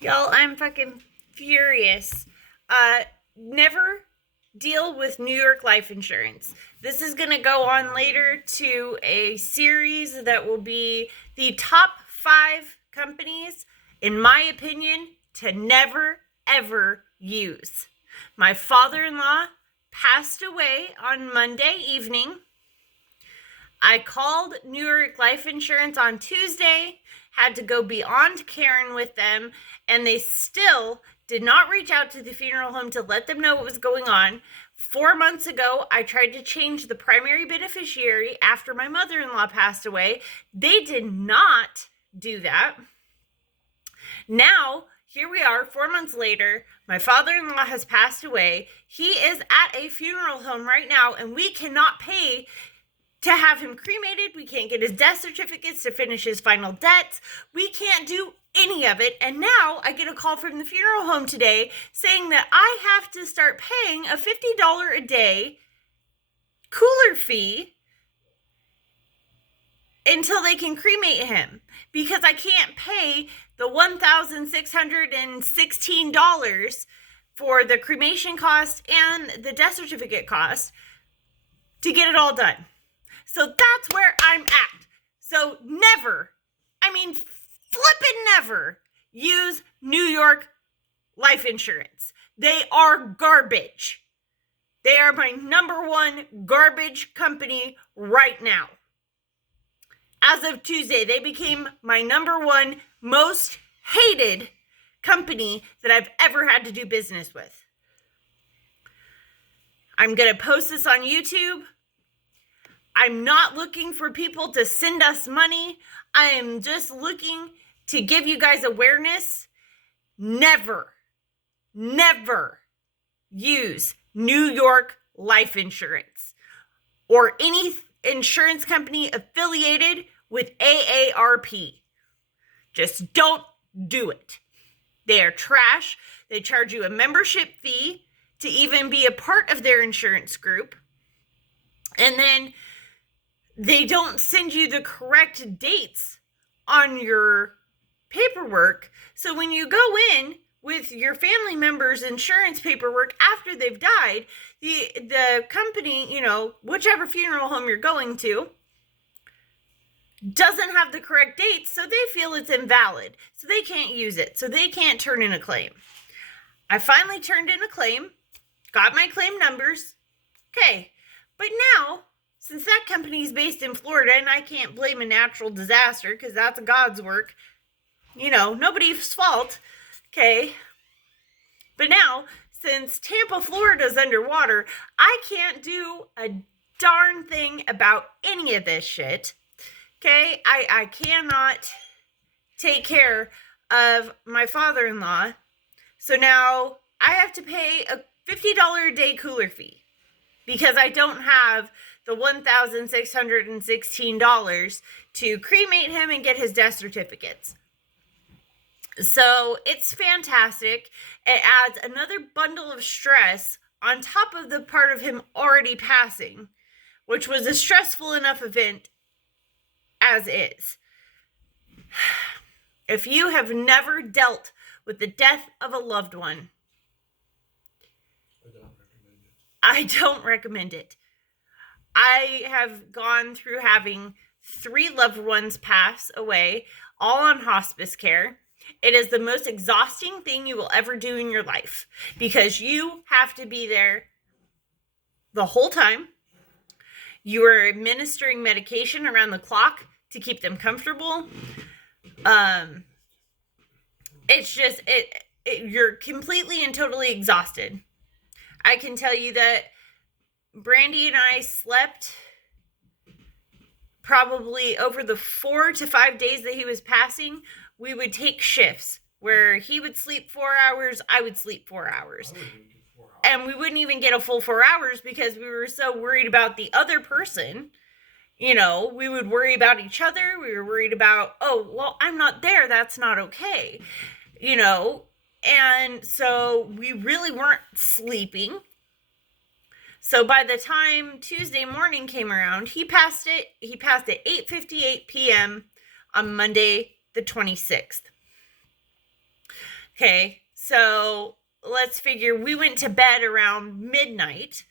Y'all, I'm fucking furious. Never deal with New York life insurance. This is going to go on later to a series that will be the top 5 companies, in my opinion, to never, ever use. My father-in-law passed away on Monday evening. I called New York Life Insurance on Tuesday, had to go beyond Karen with them, and they still did not reach out to the funeral home to let them know what was going on. 4 months ago, I tried to change the primary beneficiary after my mother-in-law passed away. They did not do that. Now, here we are, 4 months later. My father-in-law has passed away. He is at a funeral home right now, and we cannot pay to have him cremated. We can't get his death certificates to finish his final debts. We can't do any of it. And now I get a call from the funeral home today saying that I have to start paying a $50 a day cooler fee until they can cremate him, because I can't pay the $1,616 for the cremation cost and the death certificate cost to get it all done. So that's where I'm at. So never, flippin' never use New York life insurance. They are garbage. They are my number one garbage company right now. As of Tuesday, they became my number one most hated company that I've ever had to do business with. I'm going to post this on YouTube. I'm not looking for people to send us money. I am just looking to give you guys awareness. Never use New York life insurance or any insurance company affiliated with AARP. Just don't do it. They are trash. They charge you a membership fee to even be a part of their insurance group. And then they don't send you the correct dates on your paperwork. So when you go in with your family member's insurance paperwork after they've died, the company, whichever funeral home you're going to, doesn't have the correct dates, so they feel it's invalid. So they can't use it. So they can't turn in a claim. I finally turned in a claim, got my claim numbers. Okay, but now, since that company is based in Florida and I can't blame a natural disaster because that's God's work, nobody's fault, okay? But now, since Tampa, Florida is underwater, I can't do a darn thing about any of this shit, okay? I cannot take care of my father-in-law, so now I have to pay a $50 a day cooler fee because I don't have the $1,616 to cremate him and get his death certificates. So it's fantastic. It adds another bundle of stress on top of the part of him already passing, which was a stressful enough event as is. If you have never dealt with the death of a loved one, I don't recommend it. I have gone through having 3 loved ones pass away, all on hospice care. It is the most exhausting thing you will ever do in your life because you have to be there the whole time. You are administering medication around the clock to keep them comfortable. It's just, you're completely and totally exhausted. I can tell you that Brandy and I slept probably over the 4 to 5 days that he was passing. We would take shifts where he would sleep 4 hours, I would sleep 4 hours. And we wouldn't even get a full 4 hours because we were so worried about the other person. We would worry about each other. We were worried about, oh, well, I'm not there. That's not okay. And so we really weren't sleeping. So by the time Tuesday morning came around, he passed at 8:58 p.m. on Monday the 26th. Okay, so let's figure we went to bed around midnight.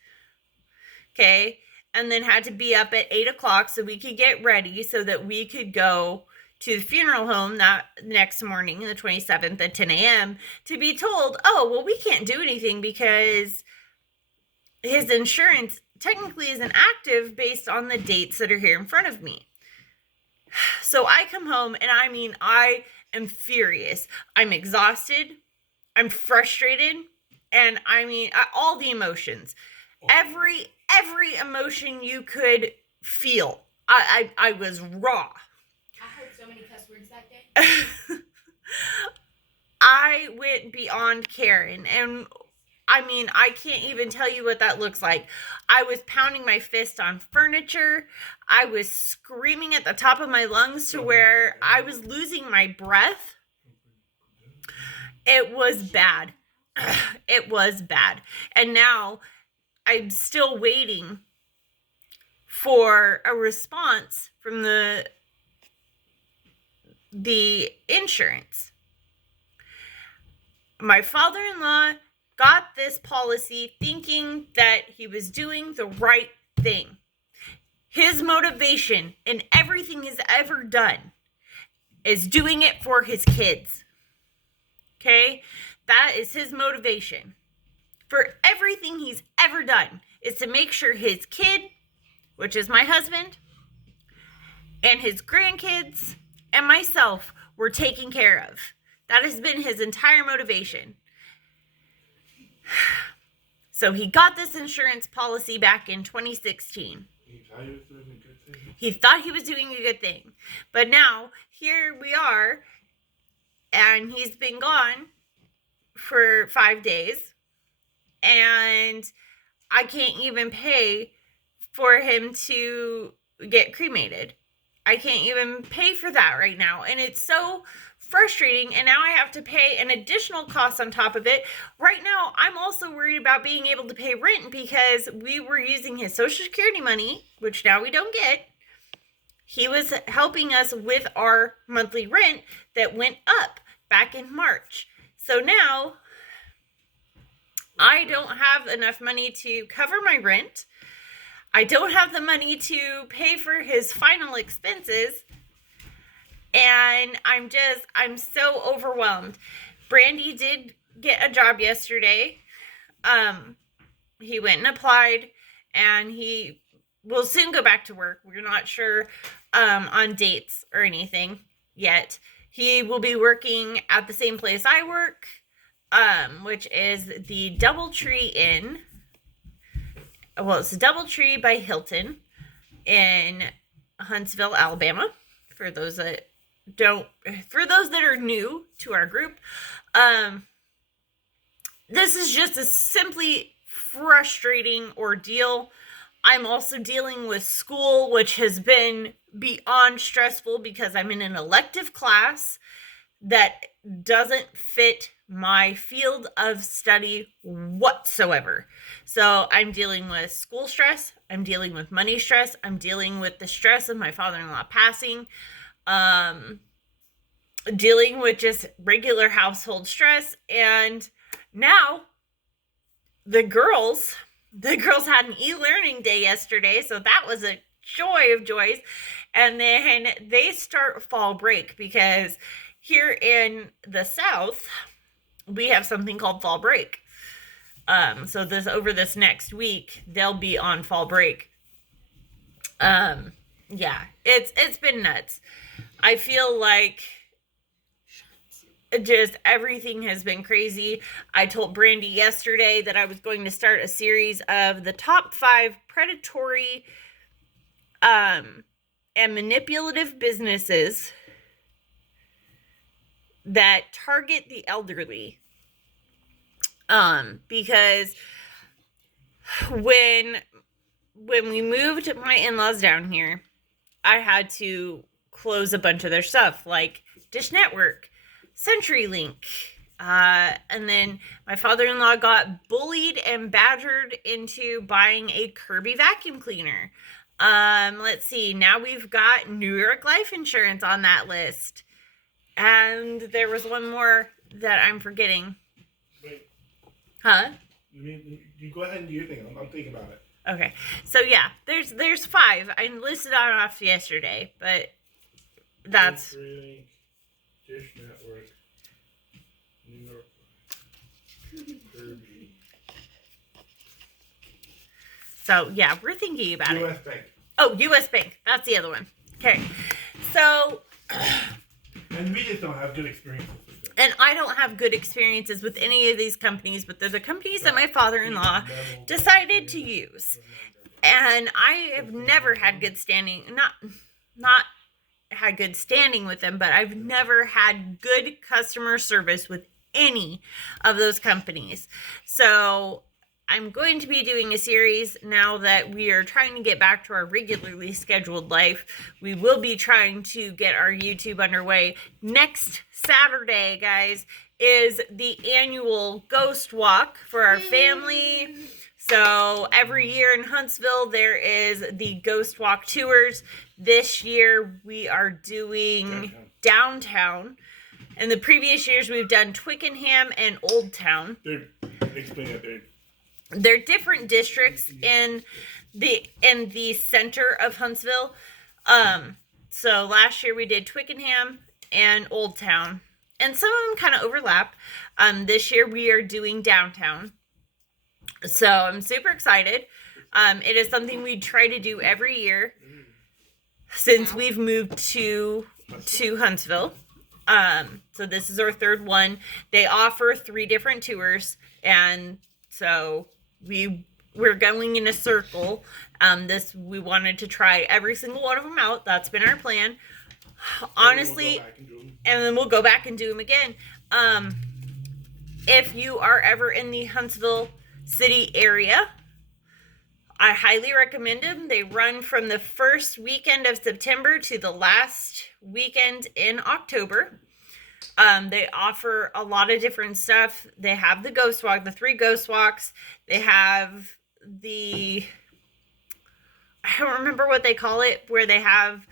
Okay, and then had to be up at 8 o'clock so we could get ready so that we could go to the funeral home that next morning, the 27th at 10 a.m., to be told, oh, well, we can't do anything because his insurance technically isn't active based on the dates that are here in front of me. So I come home and I am furious. I'm exhausted. I'm frustrated. And all the emotions. Every emotion you could feel. I was raw. I heard so many cuss words that day. I went beyond Karen, and I can't even tell you what that looks like. I was pounding my fist on furniture. I was screaming at the top of my lungs to where I was losing my breath. It was bad. It was bad. And now I'm still waiting for a response from the insurance. My father-in-law got this policy thinking that he was doing the right thing. His motivation in everything he's ever done is doing it for his kids. Okay? That is his motivation. For everything he's ever done is to make sure his kid, which is my husband, and his grandkids, and myself were taken care of. That has been his entire motivation. So he got this insurance policy back in 2016. He thought he was doing a good thing. But now, here we are, and he's been gone for 5 days, and I can't even pay for him to get cremated. I can't even pay for that right now, and it's so frustrating, and now I have to pay an additional cost on top of it. Right now, I'm also worried about being able to pay rent because we were using his Social Security money, which now we don't get. He was helping us with our monthly rent that went up back in March. So now, I don't have enough money to cover my rent. I don't have the money to pay for his final expenses. And I'm so overwhelmed. Brandy did get a job yesterday. He went and applied, and he will soon go back to work. We're not sure on dates or anything yet. He will be working at the same place I work, which is the Doubletree Inn. Well, it's the Doubletree by Hilton in Huntsville, Alabama. For those that are new to our group, this is just a simply frustrating ordeal. I'm also dealing with school, which has been beyond stressful because I'm in an elective class that doesn't fit my field of study whatsoever. So I'm dealing with school stress. I'm dealing with money stress. I'm dealing with the stress of my father-in-law passing. Dealing with just regular household stress. And now the girls had an e-learning day yesterday, so that was a joy of joys. And then they start fall break because here in the South, we have something called fall break. So over this next week, they'll be on fall break. Yeah, it's been nuts. I feel like just everything has been crazy. I told Brandy yesterday that I was going to start a series of the top 5 predatory and manipulative businesses that target the elderly. Because when we moved my in-laws down here, I had to close a bunch of their stuff, like Dish Network, CenturyLink, and then my father-in-law got bullied and badgered into buying a Kirby vacuum cleaner. Let's see, now we've got New York Life Insurance on that list. And there was one more that I'm forgetting. Wait, Huh? you go ahead and do your thing. I'm thinking about it. Okay. So yeah, there's 5. I listed on off yesterday, but that's Free Dish Network, New York, Kirby, so yeah, we're thinking about it. U.S. Bank. Oh, U.S. Bank. That's the other one. Okay. So, And we just don't have good experiences with them. and I don't have good experiences with any of these companies, but they're the companies that my father-in-law decided to use. And I have never had good standing, not had good standing with them, but I've never had good customer service with any of those companies. So I'm going to be doing a series now that we are trying to get back to our regularly scheduled life. We will be trying to get our YouTube underway. Next Saturday, guys, is the annual Ghost Walk for our family. So every year in Huntsville, there is the Ghost Walk tours. This year, we are doing downtown. In the previous years, we've done Twickenham and Old Town. Explain that. They're different districts in the center of Huntsville. So last year we did Twickenham and Old Town, and some of them kind of overlap. This year we are doing downtown. So I'm super excited. It is something we try to do every year since we've moved to Huntsville. So this is our 3rd one. They offer 3 different tours, and so we're going in a circle. We wanted to try every single one of them out. That's been our plan. Honestly, and then we'll go back and do them again. If you are ever in the Huntsville city area, I highly recommend them. They run from the first weekend of September to the last weekend in October. They offer a lot of different stuff. They have the Ghost Walk, the 3 Ghost Walks. They have I don't remember what they call it, where they have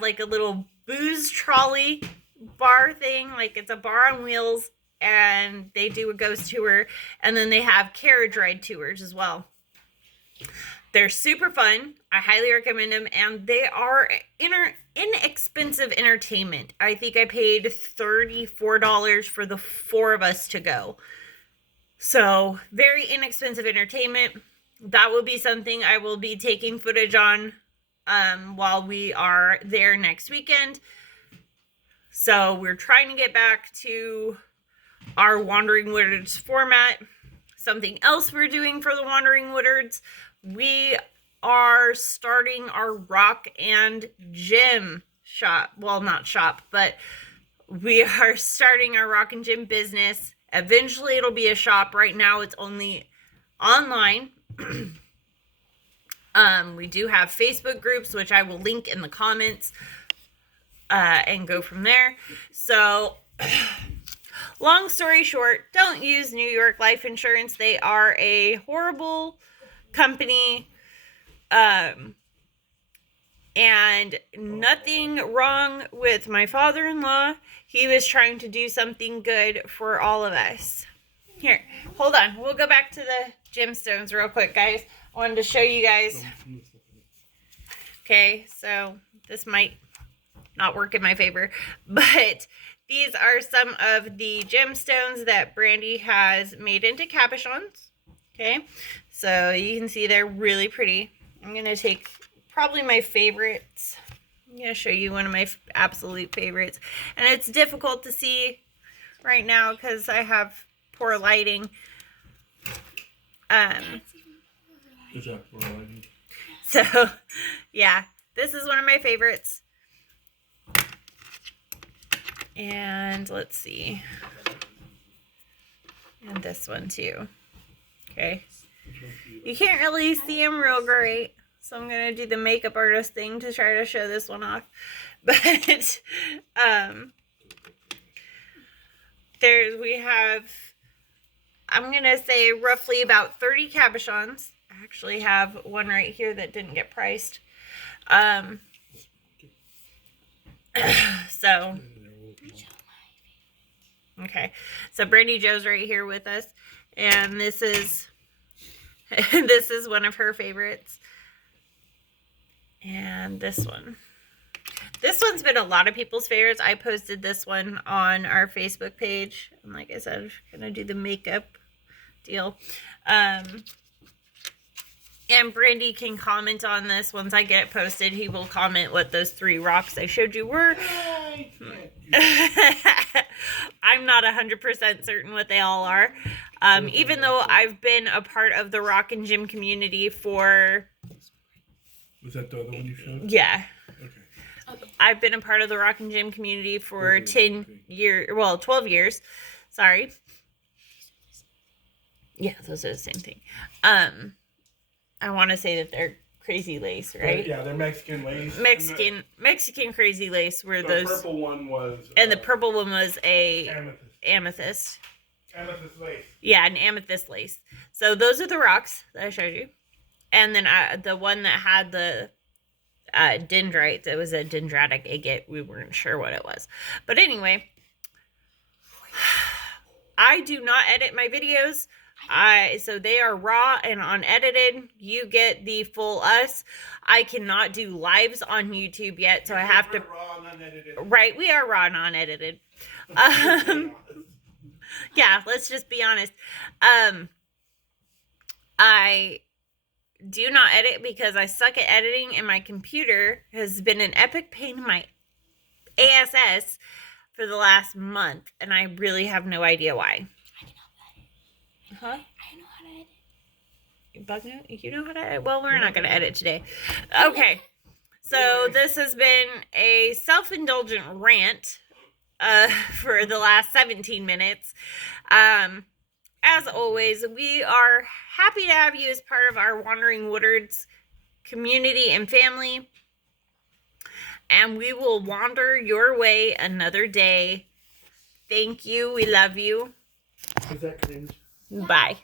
like a little booze trolley bar thing, like it's a bar on wheels, and they do a ghost tour, and then they have carriage ride tours as well. They're super fun. I highly recommend them, and they are inexpensive entertainment. I think I paid $34 for the 4 of us to go. So, very inexpensive entertainment. That will be something I will be taking footage on while we are there next weekend. So, we're trying to get back to our Wandering Woodwards format. Something else we're doing for the Wandering Woodwards, we are starting our rock and gym shop. Well, not shop, but we are starting our rock and gym business. Eventually it'll be a shop. Right now it's only online. We do have Facebook groups, which I will link in the comments, and go from there. So long story short, don't use New York Life Insurance. They are a horrible company. And nothing wrong with my father-in-law. He was trying to do something good for all of us. Here, hold on. We'll go back to the gemstones real quick, guys. I wanted to show you guys. Okay, so this might not work in my favor, but these are some of the gemstones that Brandy has made into cabochons. Okay, so you can see they're really pretty. I'm going to take probably my favorites. I'm going to show you one of my absolute favorites. And it's difficult to see right now because I have poor lighting. So, yeah, this is one of my favorites. And let's see. And this one too. Okay. You can't really see them real great, so I'm going to do the makeup artist thing to try to show this one off. But, we have, I'm going to say roughly about 30 cabochons. I actually have one right here that didn't get priced. So, Okay. So Brandy Joe's right here with us. And this is this is one of her favorites. And this one. This one's been a lot of people's favorites. I posted this one on our Facebook page. And like I said, I'm going to do the makeup deal. And Brandy can comment on this. Once I get it posted, he will comment what those 3 rocks I showed you were. I'm not 100% certain what they all are. Even though I've been a part of the rock and gym community for... Was that the other one you showed? Yeah. Okay. I've been a part of the rock and gym community for 12 years. Sorry. Yeah, those are the same thing. I want to say that they're Crazy Lace, right? Yeah, they're Mexican lace. Mexican Crazy Lace were The those. purple one was... And the purple one was a amethyst. amethyst. Amethyst lace. Yeah, an amethyst lace. So those are the rocks that I showed you. And then the one that had the dendrite, it was a dendritic agate. We weren't sure what it was. But anyway, I do not edit my videos. So they are raw and unedited. You get the full us. I cannot do lives on YouTube yet, so I have to... Raw and unedited. Right, we are raw and unedited. Yeah, let's just be honest. I do not edit because I suck at editing, and my computer has been an epic pain in my ASS for the last month, and I really have no idea why. Huh? I know how to edit. Bug note? You know how to edit? Well, we're not going to edit today. Okay. So this has been a self-indulgent rant for the last 17 minutes. As always, we are happy to have you as part of our Wandering Woodwards community and family. And we will wander your way another day. Thank you. We love you. Is that cringe? Bye.